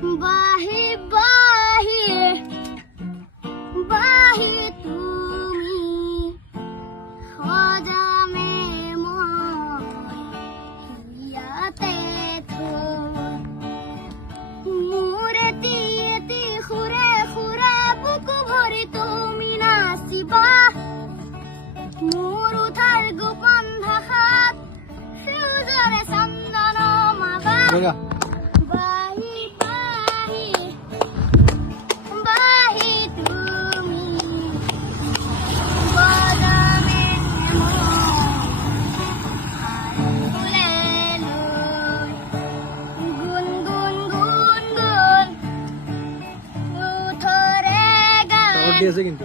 বাহি বাহি বাহি তুমি সজামে মই ইয়াতে থৈ মোৰ এটি এটি সুৰে সুৰে বুকু ভৰি তুমি নাচিবা মোৰ উঠাৰ গোপন ভাষাত সেউজৰে চন্দন মাবা বাহি বাহি বাহি তুমি বজামে ফুলে লৈ গুণ গুণ গুণ গুণ উঠৰে গান আছে কিন্তু